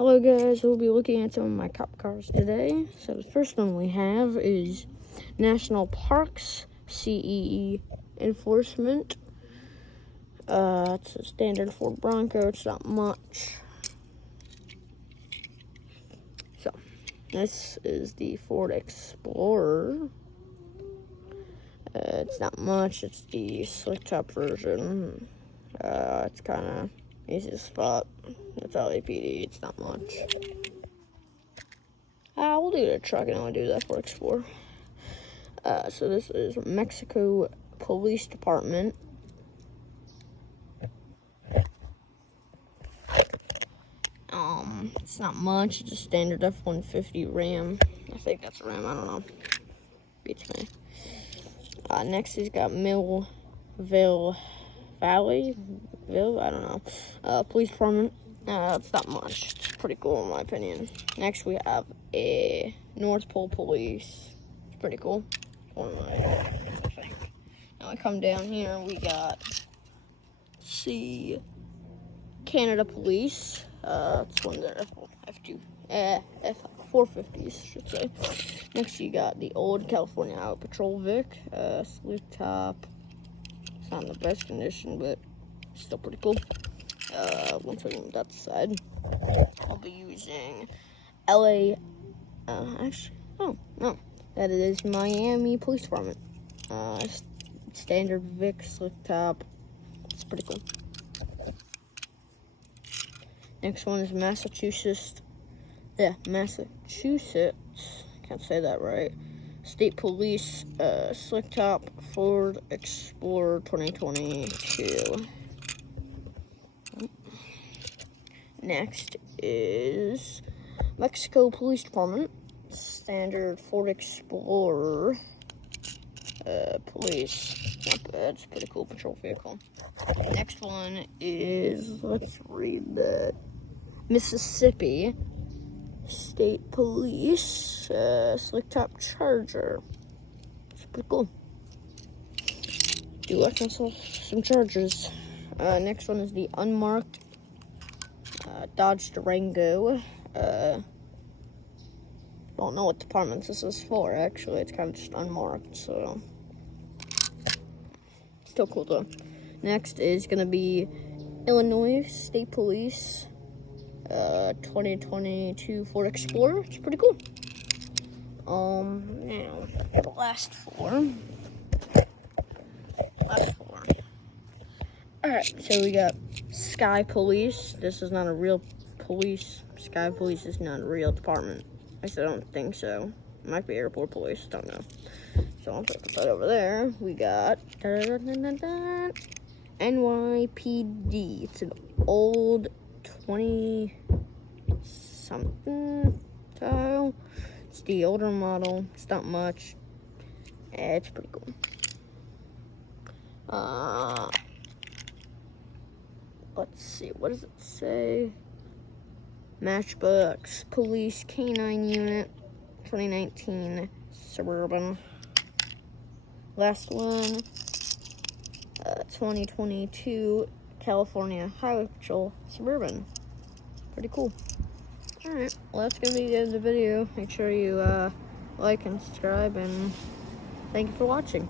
Hello guys, we'll be looking at some of my cop cars today. So the first one we have is National Parks CEE Enforcement. It's a standard Ford Bronco, it's not much. So, this is the Ford Explorer. It's not much, it's the slick top version. It's kind of easy to spot. It's LAPD, it's not much. We'll do the truck and I'll do that for Explorer. So this is Mexico Police Department. It's not much, it's a standard F-150 Ram. I think that's a Ram, I don't know. Beats me. Next he's got Millville Valley? I don't know. Police Department. It's not much. It's pretty cool in my opinion. Next we have a North Pole Police. It's pretty cool. One of my, I think. Now we come down here, we got, Canada Police. It's one of their F-450s, should say. Next you got the old California Highway Patrol Vic. Slick top. It's not in the best condition, but still pretty cool. Once I get that side, I'll be using that is Miami Police Department. Standard Vic slick top. It's pretty cool. Next one is Massachusetts. Can't say that right. State Police slick top Ford Explorer 2022. Next is Mexico Police Department. Standard Ford Explorer Police. Not bad. It's a pretty cool patrol vehicle. Next one is, let's read that. Mississippi State Police slick top Charger. It's pretty cool. Do like myself some Chargers. Next one is the unmarked Dodge Durango. Don't know what department this is for, actually. It's kind of just unmarked, so still cool though. Next is gonna be Illinois State Police 2022 Ford Explorer. It's pretty cool. Now the last four. Alright, so we got Sky Police. This is not a real police. Sky Police is not a real department. At least I don't think so. It might be Airport Police, don't know. So I'll put that over there. We got NYPD. It's an old 20-something style. It's the older model. It's not much. It's pretty cool. Let's see, what does it say? Matchbox Police K9 Unit 2019 Suburban. Last one, 2022 California Highway Patrol Suburban. Pretty cool. Alright, well that's gonna be the end of the video. Make sure you like and subscribe, and thank you for watching.